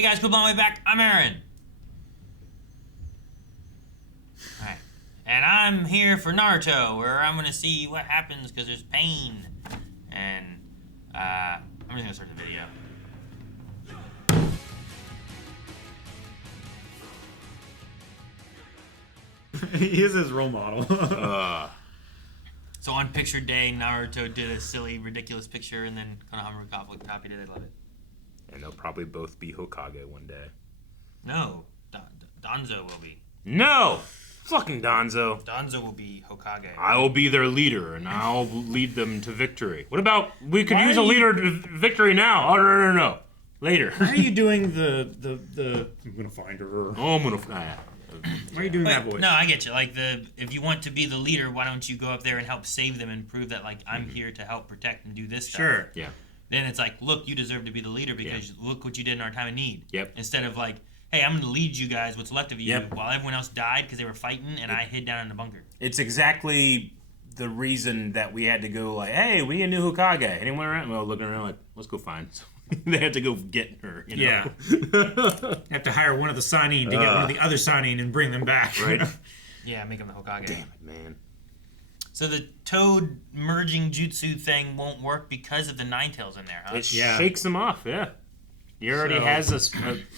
Hey guys, people on my way back. I'm Aaron. Alright. And I'm here for Naruto, where I'm gonna see what happens because there's pain. And, I'm just gonna start the video. He is his role model. So on picture day, Naruto did a silly, ridiculous picture, and then Konohamaru copied it. I love it. And they'll probably both be Hokage one day. No, Danzo will be. No! Fucking Danzo. Danzo will be Hokage. I will be their leader, and I'll lead them to victory. What about, we could use a leader to victory now. Oh, no. Later. Why are you doing the I'm gonna find her. Oh, I'm gonna... Why are you doing that voice? No, I get you. Like, if you want to be the leader, why don't you go up there and help save them and prove that, like, I'm here to help protect and do this stuff. Sure. Yeah. Then it's like, look, you deserve to be the leader because look what you did in our time of need. Yep. Instead of like, hey, I'm going to lead you guys, what's left of you, Yep. while everyone else died because they were fighting and I hid down in the bunker. It's exactly the reason that we had to go like, hey, we need a new Hokage. Anyone around? Well, looking around like, let's go find. So they had to go get her, you know? Yeah. You have to hire one of the Sanin to get one of the other Sanin and bring them back. Right? Yeah, make him the Hokage. Damn it, man. So the toad merging jutsu thing won't work because of the nine tails in there, huh? It shakes him off, yeah. He already has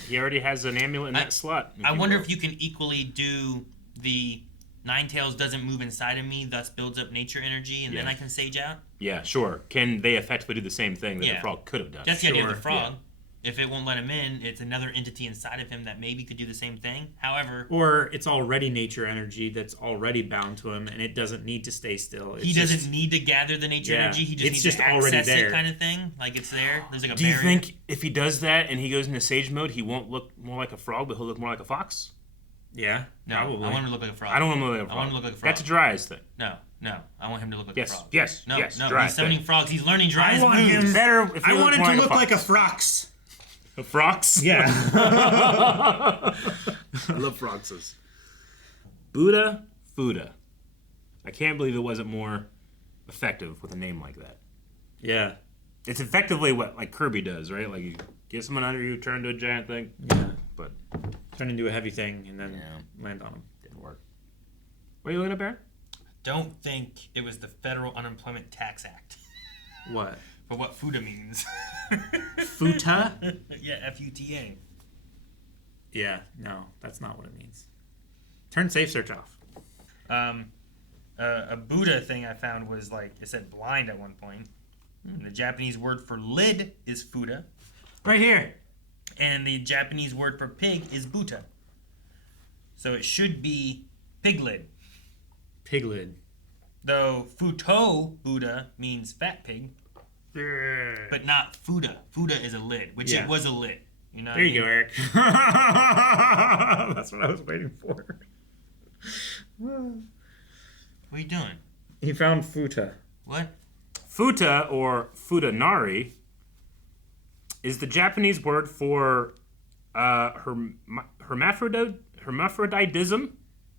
he already has an amulet in that slot. I wonder if you can equally do the nine tails doesn't move inside of me, thus builds up nature energy, and then I can sage out? Yeah, sure. Can they effectively do the same thing that the frog could have done? That's the idea of the frog. Yeah. If it won't let him in, it's another entity inside of him that maybe could do the same thing. However... Or it's already nature energy that's already bound to him, and it doesn't need to stay still. He doesn't need to gather the nature energy. He just needs to access it kind of thing. Like, it's there. There's like a barrier. Do you think if he does that and he goes into sage mode, he won't look more like a frog, but he'll look more like a fox? Yeah, no, probably. I want him to look like a frog. I don't want him to look like a frog. I want him to look like a frog. That's a Dryas thing. No. I want him to look like a frog. Yes. No, He's summoning frogs. He's learning Dryas moves. I want him better if I want him to look like a frox. A frox? Yeah. I love froxes. Buta Futa. I can't believe it wasn't more effective with a name like that. Yeah. It's effectively what like Kirby does, right? Like you get someone under you, turn into a giant thing. Yeah. But turn into a heavy thing and then land on him. Didn't work. What are you looking at, Bear? Don't think it was the Federal Unemployment Tax Act. What? For what Futa means. Futa? Yeah, F-U-T-A. Yeah, no, that's not what it means. Turn safe search off. A Buddha thing I found was like, it said blind at one point. And the Japanese word for lid is futa. Right here. And the Japanese word for pig is buta. So it should be piglid. Piglid. Though futo Buddha means fat pig. But not futa. Futa is a lid, which it was a lid. You know. There you go, Eric. That's what I was waiting for. What are you doing? He found Futa. What? Futa, or futanari, is the Japanese word for hermaphroditism.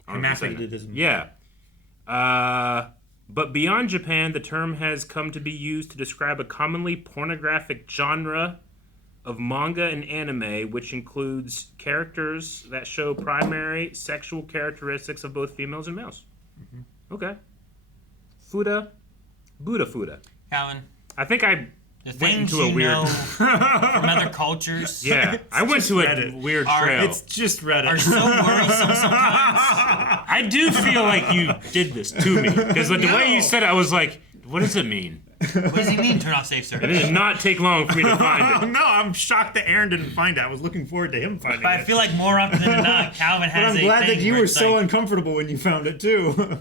Hermaphroditism. Yeah. But beyond Japan, the term has come to be used to describe a commonly pornographic genre of manga and anime, which includes characters that show primary sexual characteristics of both females and males. Mm-hmm. Okay. Futa. Buta Futa. Calvin. I think I went into a weird... know from other cultures. Yeah, I went to a weird trail. It's just Reddit. Are so worrisome sometimes. I do feel like you did this to me. Because the way you said it, I was like, what does it mean? What does he mean, turn off safe search? It did not take long for me to find it. No, I'm shocked that Aaron didn't find it. I was looking forward to him finding it. But I feel like more often than not, Calvin has a thing. But I'm glad that you were so like, uncomfortable when you found it, too.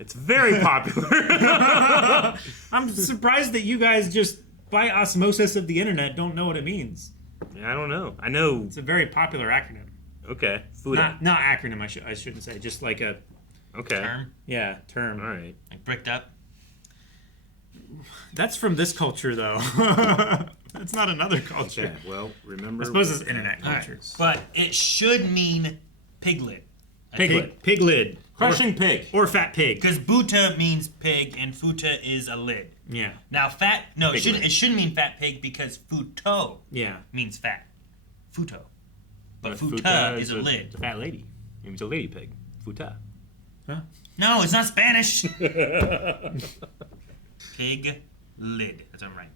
It's very popular. I'm surprised that you guys just, by osmosis of the internet, don't know what it means. Yeah, I don't know. I know. It's a very popular acronym. Okay. Futa. Not acronym, I shouldn't say. Just like a... Okay. Term? Yeah, term. All right. Like bricked up? That's from this culture, though. That's not another culture. Okay, well, remember... I suppose it's internet culture. Right. But it should mean piglet. Piglet. Piglid. Crushing pig. Or fat pig. Because buta means pig and futa is a lid. Yeah. Now it shouldn't mean fat pig because futo means fat. Futo. But Futa Futa is a lid. It's a fat lady. It was a lady pig. Futa. Huh? No, it's not Spanish. Pig lid. That's what I'm right.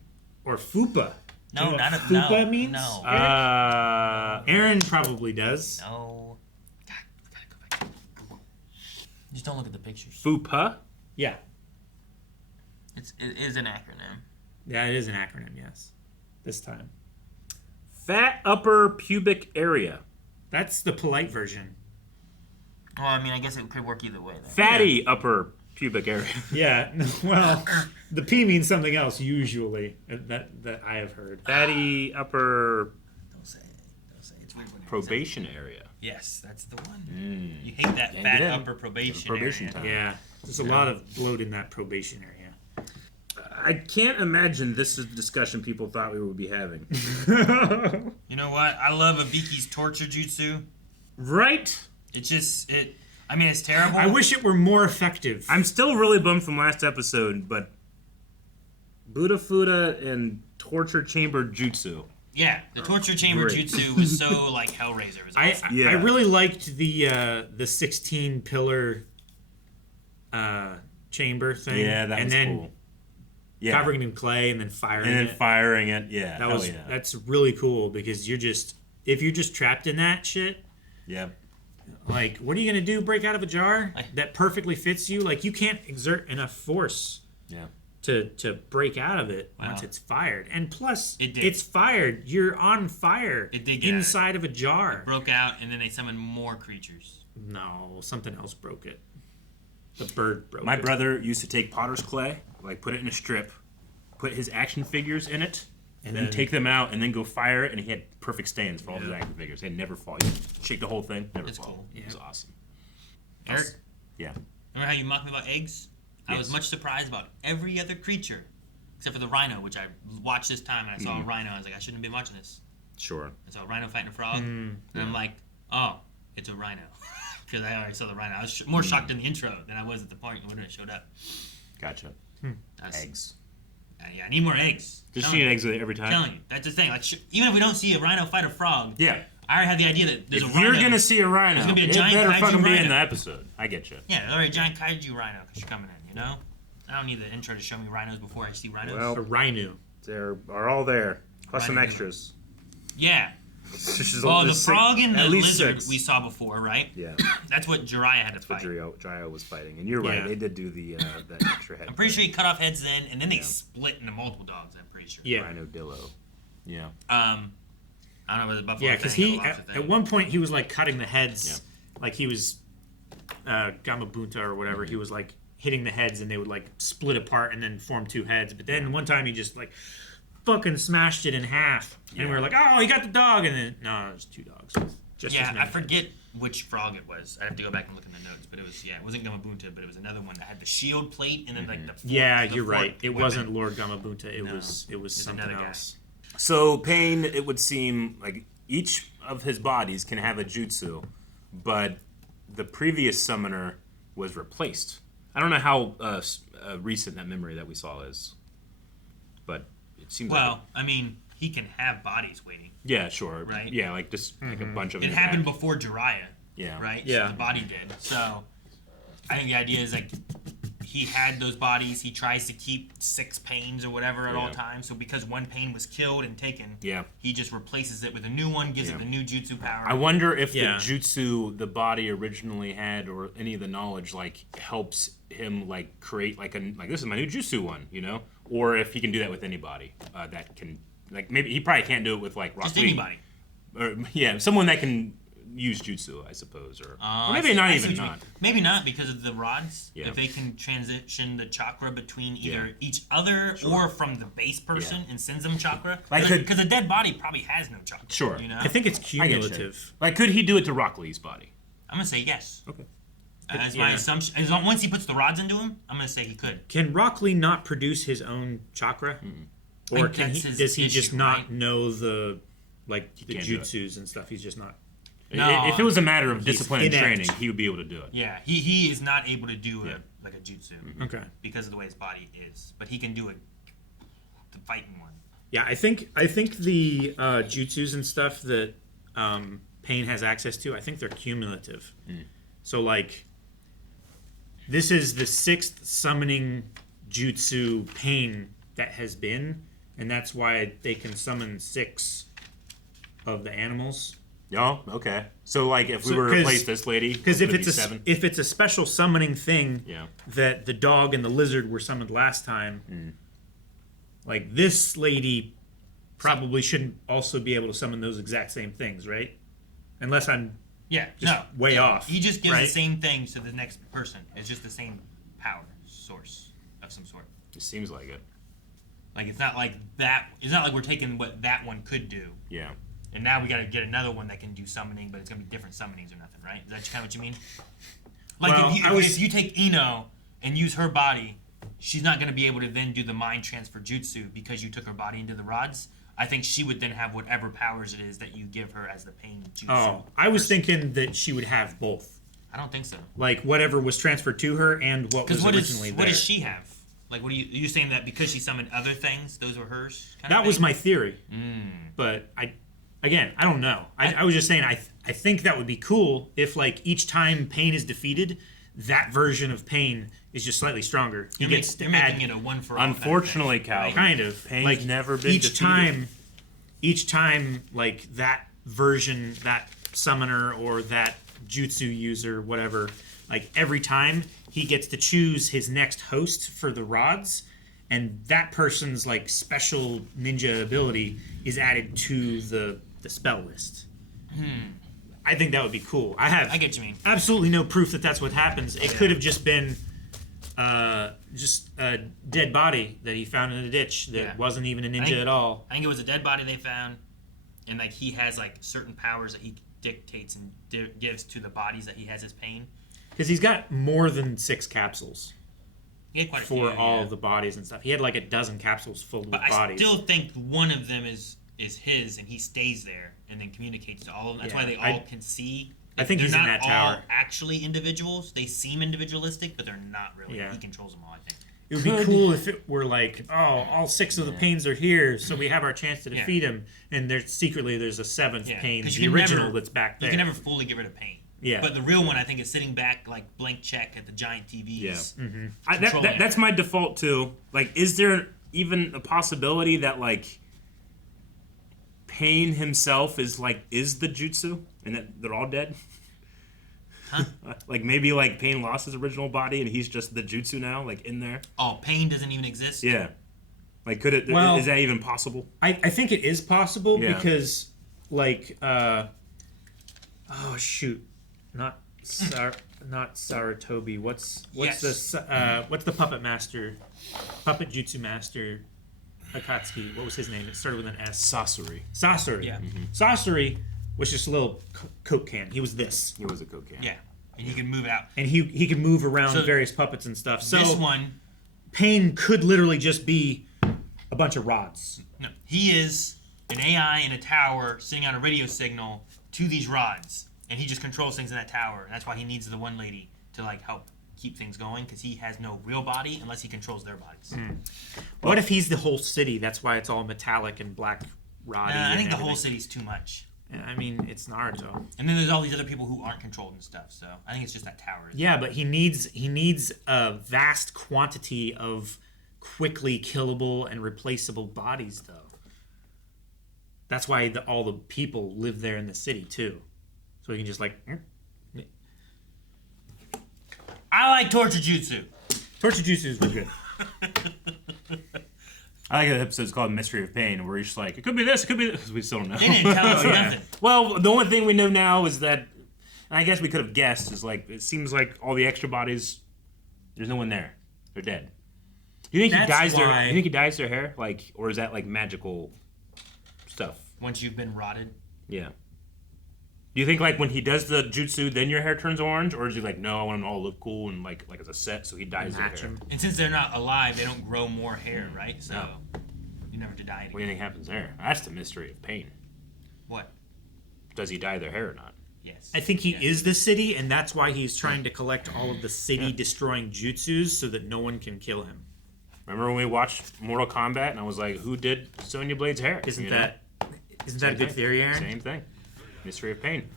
Or fupa. No, Do you know not what a fupa no. means? No. Aaron probably does. No. God, we gotta go back to Google. Just don't look at the pictures. Fupa. Yeah. It is an acronym. Yeah, it is an acronym, yes. This time. Fat upper pubic area. That's the polite version. Well, I mean, I guess it could work either way. Then. Fatty upper pubic area. Yeah, well, the P means something else usually that I have heard. Fatty upper Don't say it. Don't say it. It's weird when you probation area. Yes, that's the one. You hate that Can't fat get in. upper probation, Probation area. time. Yeah, there's a lot of bloat in that probation area. I can't imagine this is the discussion people thought we would be having. You know what? I love Abiki's torture jutsu. Right? It's just I mean, it's terrible. I wish it were more effective. I'm still really bummed from last episode, but Buta Futa and torture chamber jutsu. Yeah, the torture chamber Great. jutsu was so like Hellraiser. It was awesome. Yeah. I really liked the 16 pillar chamber thing. Yeah, that and was then cool. Yeah. covering it in clay and then firing And then it. firing it. Yeah. That was that's really cool because if you're just trapped in that shit, Yeah. like what are you gonna do? Break out of a jar that perfectly fits you? Like you can't exert enough force Yeah. to break out of it once Wow. it's fired. And plus, It did. it's fired. You're on fire. It did get inside of a jar. broke out, and then they summoned more creatures. No, something else broke it. The bird broke My it. brother used to take potter's clay, like put it in a strip, put his action figures in it, and then take them out and then go fire it, and he had perfect stands for all his action figures. He'd never fall. He'd shake the whole thing, never That's fall. cool. It was awesome. Eric, Yeah. remember how you mocked me about eggs? I was much surprised about every other creature, except for the rhino, which I watched this time, and I saw a rhino. I was like, I shouldn't have been watching this. Sure. I saw a rhino fighting a frog, and I'm like, oh, it's a rhino. Because I already saw the rhino. I was more shocked in the intro than I was at the point when it showed up. Gotcha. Eggs. Yeah, I need more eggs. Just Telling eat you. eggs every time? Telling you. That's the thing. Like, even if we don't see a rhino fight a frog, Yeah. I already have the idea that there's If a rhino. you're going to see a rhino, There's gonna be a it giant better kaiju fucking be rhino. in the episode. I get you. Yeah, there's already a giant kaiju rhino because you're coming in, you know? I don't need the intro to show me rhinos before I see rhinos. Well, A rhino. they are all there, plus some Rhino. extras. Yeah. Which is Oh, the there's six- frog and the at least lizard six. we saw before, right? Yeah, That's what Jiraiya had to that's what fight. Jiraiya was fighting, and you're right. Yeah. They did do the that extra head. I'm pretty sure thing. he cut off heads then, and then they split into multiple dogs, I'm pretty sure. Yeah. Rhino Dillo. Yeah. I don't know whether the buffalo Yeah, because thing or he the lobster thing. at one point he was like cutting the heads, like he was Gamabunta or whatever. He was like hitting the heads, and they would like split apart and then form two heads. But then one time he just like fucking smashed it in half, and we were like, "Oh, he got the dog!" And then no, it was two dogs. Just Yeah, his I name. forget which frog it was. I have to go back and look in the notes, but it wasn't Gamabunta, but it was another one that had the shield plate and then like the fork, Yeah, the you're fork right. It weapon. wasn't Lord Gamabunta. It No, was it's something another guy. else. So Pain, it would seem like each of his bodies can have a jutsu, but the previous summoner was replaced. I don't know how recent that memory that we saw is, but it seems like Well, I mean, he can have bodies waiting. yeah, sure, Right? Yeah, like just like a bunch of It them happened back. before Jiraiya, Yeah, right? Yeah. So the body did. So I think the idea is like he had those bodies. He tries to keep 6 pains or whatever at all Yeah. times. So because one pain was killed and taken, Yeah. he just replaces it with a new one, gives it the new jutsu power. I wonder if Yeah. the jutsu the body originally had, or any of the knowledge, like helps him like create like this is my new jutsu one, you know, or if he can do that with anybody that can like maybe he probably can't do it with like Rock Just Lee. anybody. Or yeah, someone that can use jutsu, I suppose, or maybe I not see even what you not. mean. Maybe not because of the rods. Yeah. If they can transition the chakra between either Yeah. each other or from the base person and sends them chakra. Like Because a dead body probably has no chakra. Sure. You know? I think it's I get you. cumulative. Like, could he do it to Rock Lee's body? I'm gonna say yes. Okay. As my assumption. Once he puts the rods into him, I'm gonna say he could. Can Rock Lee not produce his own chakra, or think can that's he? his Does he just issue, not right? know the the can't do it. jutsus and stuff? He's just not. No, If it was a matter of discipline and inept. training, he would be able to do it. Yeah, he is not able to do a jutsu Okay. because of the way his body is, but he can do the fighting one. Yeah, I think the jutsus and stuff that Pain has access to, I think they're cumulative. So, like, this is the 6th summoning jutsu Pain that has been, and that's why they can summon 6 of the animals. Oh, okay. So, like, if we were to replace this lady, because if it's if it's a special summoning thing, that the dog and the lizard were summoned last time, like this lady probably shouldn't also be able to summon those exact same things, right? Unless I'm way off. He just gives the same things to the next person. It's just the same power source of some sort. It seems like it. Like it's not like that. It's not like we're taking what that one could do. Yeah. And now we got to get another one that can do summoning, but it's gonna be different summonings or nothing, right? Is that kind of what you mean? Like if you take Ino and use her body, she's not gonna be able to then do the mind transfer jutsu because you took her body into the rods. I think she would then have whatever powers it is that you give her as the pain jutsu. Oh, I was thinking that she would have both. I don't think so. Like whatever was transferred to her and what was originally there. What does she have? Like, what are you saying that because she summoned other things, those were hers? That was my theory. But I don't know. I was just saying I think that would be cool if, like, each time Pain is defeated, that version of Pain is just slightly stronger. You're making it a one for all. Unfortunately, Cal, kind of. Pain's like, never been defeated. Each time, like, that version, that summoner or that jutsu user, whatever, like, every time he gets to choose his next host for the rods, and that person's, like, special ninja ability is added to the spell list. I think that would be cool. I get what you mean. Absolutely no proof that that's what happens. It could have just been just a dead body that he found in a ditch that wasn't even a ninja at all. I think it was a dead body they found, and like he has like certain powers that he dictates and gives to the bodies that he has as Pain. Because he's got more than 6 capsules. He had quite a for few, all of the bodies and stuff. He had like a dozen capsules filled with bodies. I still think one of them is his, and he stays there and then communicates to all of them. That's why they all can see. I think he's in that tower. They're not all actually individuals. They seem individualistic, but they're not really. He controls them all, I think. It would be cool if it were like, oh, all 6 of the Pains are here, so we have our chance to defeat him. And there's a 7th Pain, the original that's back there. You can never fully get rid of Pain. Yeah. But the real one, I think, is sitting back like blank check at the giant TVs. Yeah. That's my default too. Like, is there even a possibility that like Pain himself is the jutsu and that they're all dead? Huh? Like maybe like Pain lost his original body and he's just the jutsu now, like in there. Oh, Pain doesn't even exist? Yeah. Like could it? Well, is that even possible? I think it is possible because like oh shoot. Not Saratobi. What's the puppet master, puppet jutsu master, Akatsuki? What was his name? It started with an S. Sasori. Yeah. Sasori was just a little Coke can. He was this. He was a Coke can. Yeah, and he could move out. And he could move around various puppets and stuff. So this one, Pain could literally just be a bunch of rods. No, he is an AI in a tower sending out a radio signal to these rods. And he just controls things in that tower. And that's why he needs the one lady to like help keep things going, because he has no real body unless he controls their bodies. What if he's the whole city? That's why it's all metallic and black roddy. I think the whole city's too much. I mean, it's Naruto. And then there's all these other people who aren't controlled and stuff. So I think it's just that tower. Yeah, but he needs a vast quantity of quickly killable and replaceable bodies, though. That's why all the people live there in the city too. So he can just like... I like Torture Jutsu. Torture Jutsu is good. I like the episode's called Mystery of Pain, where he's just like, it could be this, it could be this, because we still don't know. They didn't tell us nothing. Well, the only thing we know now is that, and I guess we could have guessed, is like, it seems like all the extra bodies, there's no one there. They're dead. Do you think he dyes their hair? Like, or is that like magical stuff? Once you've been rotted? Yeah. Do you think like when he does the jutsu, then your hair turns orange, or is he like, no, I want them all to look cool and like as a set, so he dyes their hair? And since they're not alive, they don't grow more hair, right? So you never have to dye it again. What do you think happens there? That's the mystery of Pain. What? Does he dye their hair or not? Yes. I think he is the city, and that's why he's trying to collect all of the city-destroying jutsus so that no one can kill him. Remember when we watched Mortal Kombat, and I was like, who did Sonya Blade's hair? Isn't that a good theory, Aaron? Same thing. Mystery of Pain.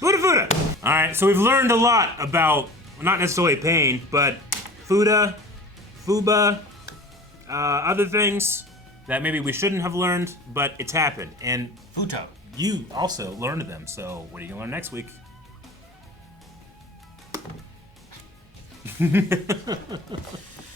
Buta Futa! Alright, so we've learned a lot about, not necessarily pain, but Futa, Fuba, other things that maybe we shouldn't have learned, but it's happened. And Futo. you also learned them, so what are you going to learn next week?